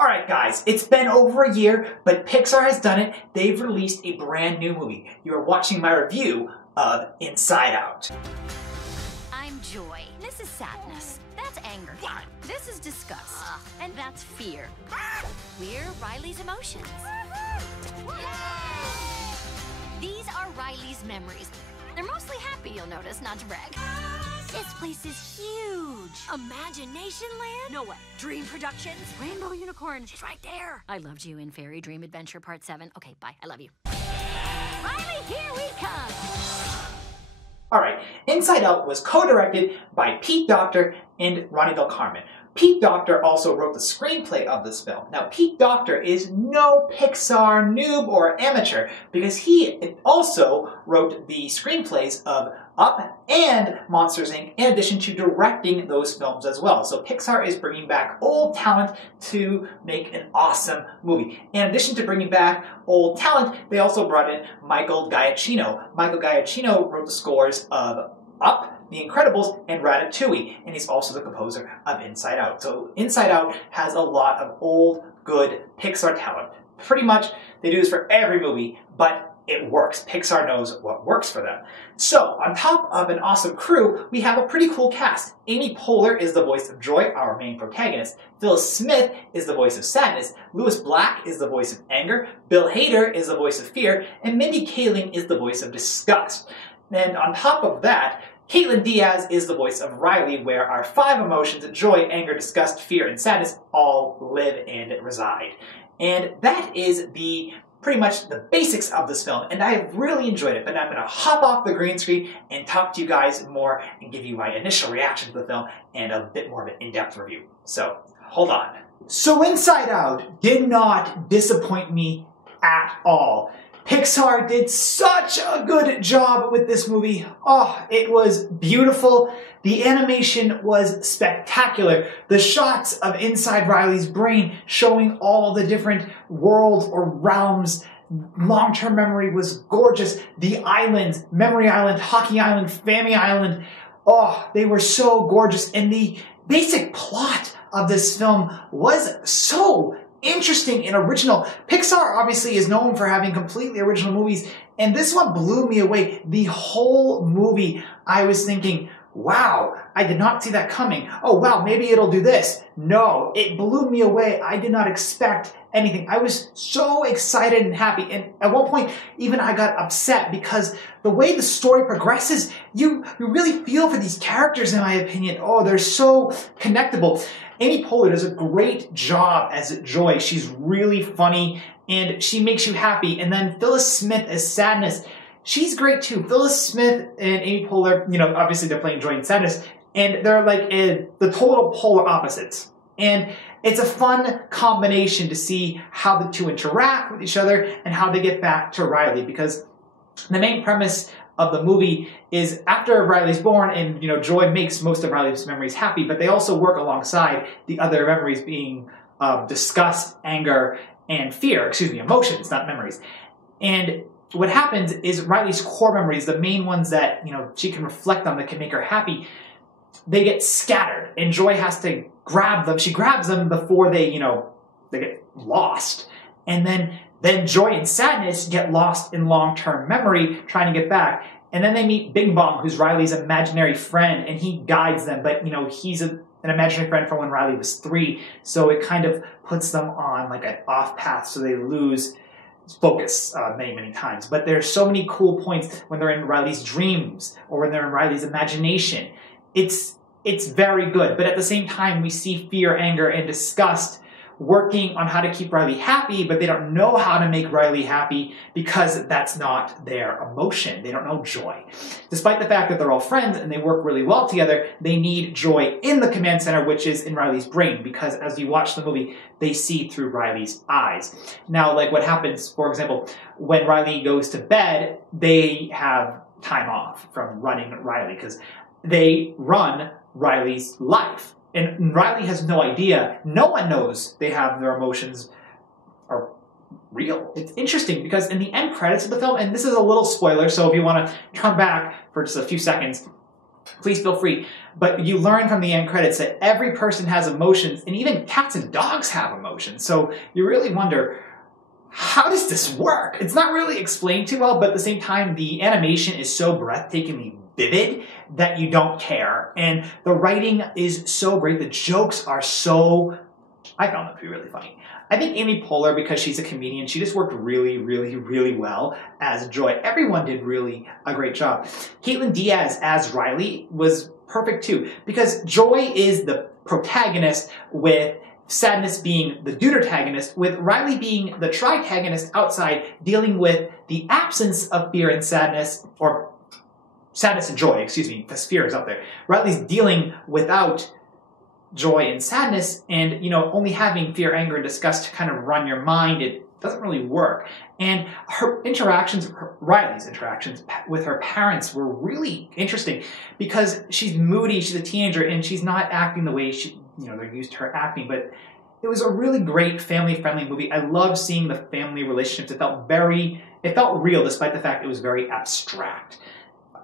Alright guys, it's been over a year, but Pixar has done it. They've released a brand new movie. You are watching my review of Inside Out. I'm joy. This is sadness. That's anger. What? This is disgust. And that's fear. We're Riley's emotions. These are Riley's memories. They're mostly happy, you'll notice, not to brag. This place is huge. Imagination Land? No way. Dream Productions? Rainbow Unicorn? She's right there. I loved you in Fairy Dream Adventure Part 7. Okay, bye. I love you. Riley, here we come. Alright, Inside Out was co-directed by Pete Docter and Ronnie Del Carmen. Pete Docter also wrote the screenplay of this film. Now, Pete Docter is no Pixar noob or amateur because he also wrote the screenplays of Up and Monsters, Inc., in addition to directing those films as well. So Pixar is bringing back old talent to make an awesome movie. In addition to bringing back old talent, they also brought in Michael Giacchino. Michael Giacchino wrote the scores of Up, The Incredibles, and Ratatouille, and he's also the composer of Inside Out. So Inside Out has a lot of old, good Pixar talent. Pretty much, they do this for every movie, but it works. Pixar knows what works for them. So, on top of an awesome crew, we have a pretty cool cast. Amy Poehler is the voice of Joy, our main protagonist. Phyllis Smith is the voice of Sadness. Louis Black is the voice of Anger. Bill Hader is the voice of Fear. And Mindy Kaling is the voice of Disgust. And on top of that, Caitlin Diaz is the voice of Riley, where our 5 emotions, joy, anger, disgust, fear, and sadness, all live and reside. And that is pretty much the basics of this film, and I have really enjoyed it, but I'm going to hop off the green screen and talk to you guys more and give you my initial reaction to the film and a bit more of an in-depth review. So, hold on. So Inside Out did not disappoint me at all. Pixar did such a good job with this movie. Oh, it was beautiful. The animation was spectacular. The shots of inside Riley's brain showing all the different worlds or realms. Long-term memory was gorgeous. The islands, Memory Island, Hockey Island, Fammy Island. Oh, they were so gorgeous. And the basic plot of this film was so interesting and original. Pixar obviously is known for having completely original movies, and this one blew me away. The whole movie, I was thinking, wow, I did not see that coming. Oh wow, maybe it'll do this. No, it blew me away. I did not expect anything. I was so excited and happy, and at one point, even I got upset because the way the story progresses, you really feel for these characters, in my opinion. Oh, they're so connectable. Amy Poehler does a great job as Joy. She's really funny, and she makes you happy. And then Phyllis Smith as Sadness. She's great too. Phyllis Smith and Amy Poehler, you know, obviously they're playing Joy and Sadness, and they're like the total polar opposites. And it's a fun combination to see how the two interact with each other and how they get back to Riley, because the main premise of the movie is after Riley's born, and you know, Joy makes most of Riley's memories happy, but they also work alongside the other memories being disgust, anger, and fear. Excuse me, emotions, not memories. And what happens is Riley's core memories, the main ones that, you know, she can reflect on that can make her happy, they get scattered, and Joy has to grab them. She grabs them before they, you know, they get lost. And then Joy and Sadness get lost in long-term memory, trying to get back. And then they meet Bing Bong, who's Riley's imaginary friend, and he guides them. But, you know, he's an imaginary friend from when Riley was 3, so it kind of puts them on like an off path, so they lose focus many, many times. But there's so many cool points when they're in Riley's dreams or when they're in Riley's imagination. It's very good, but at the same time, we see fear, anger, and disgust working on how to keep Riley happy, but they don't know how to make Riley happy because that's not their emotion. They don't know joy. Despite the fact that they're all friends and they work really well together, they need joy in the command center, which is in Riley's brain, because as you watch the movie, they see through Riley's eyes. Now, like what happens, for example, when Riley goes to bed, they have time off from running Riley because they run Riley's life. And Riley has no idea. No one knows they have their emotions are real. It's interesting because in the end credits of the film, and this is a little spoiler, so if you want to turn back for just a few seconds, please feel free. But you learn from the end credits that every person has emotions, and even cats and dogs have emotions. So you really wonder, how does this work? It's not really explained too well, but at the same time, the animation is so breathtakingly vivid that you don't care. And the writing is so great. The jokes are so, I found them to be really funny. I think Amy Poehler, because she's a comedian, she just worked really, really, really well as Joy. Everyone did really a great job. Caitlin Diaz as Riley was perfect too, because Joy is the protagonist with Sadness being the deuteragonist, with Riley being the tritagonist outside, dealing with the absence of fear and sadness, or sadness and joy, excuse me, because fear is up there. Riley's dealing without joy and sadness, and, you know, only having fear, anger, and disgust to kind of run your mind. It doesn't really work. And her interactions, Riley's interactions with her parents were really interesting, because she's moody, she's a teenager, and she's not acting the way she, you know, they're used to her acting. But it was a really great family-friendly movie. I love seeing the family relationships. It felt real, despite the fact it was very abstract.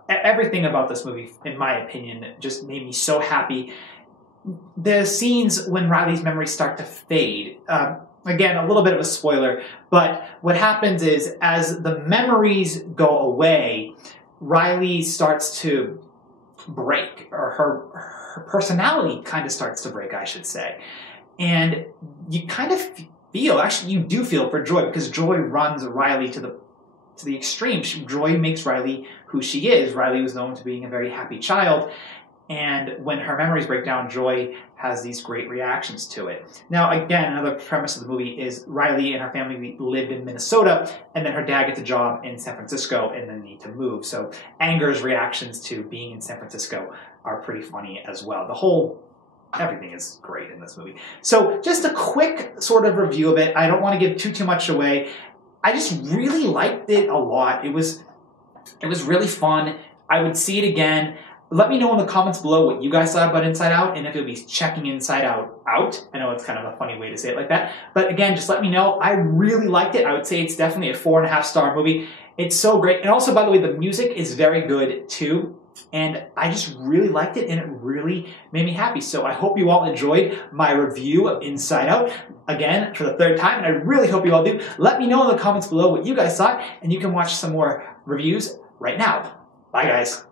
Everything about this movie, in my opinion, just made me so happy. The scenes when Riley's memories start to fade, again, a little bit of a spoiler, but what happens is, as the memories go away, Riley starts to break, or her personality kind of starts to break, I should say. And you kind of feel, actually you do feel for Joy, because Joy runs Riley to the extreme. Joy makes Riley who she is. Riley was known to being a very happy child, and when her memories break down, Joy has these great reactions to it. Now, again, another premise of the movie is Riley and her family lived in Minnesota, and then her dad gets a job in San Francisco and then need to move. So Anger's reactions to being in San Francisco are pretty funny as well. Everything is great in this movie. So just a quick sort of review of it. I don't want to give too much away. I just really liked it a lot. It was really fun. I would see it again. Let me know in the comments below what you guys thought about Inside Out, and if you'll be checking Inside Out out. I know it's kind of a funny way to say it like that. But again, just let me know. I really liked it. I would say it's definitely a 4.5-star movie. It's so great. And also, by the way, the music is very good too. And I just really liked it, and it really made me happy. So I hope you all enjoyed my review of Inside Out, again, for the 3rd time, and I really hope you all do. Let me know in the comments below what you guys thought, and you can watch some more reviews right now. Bye, guys.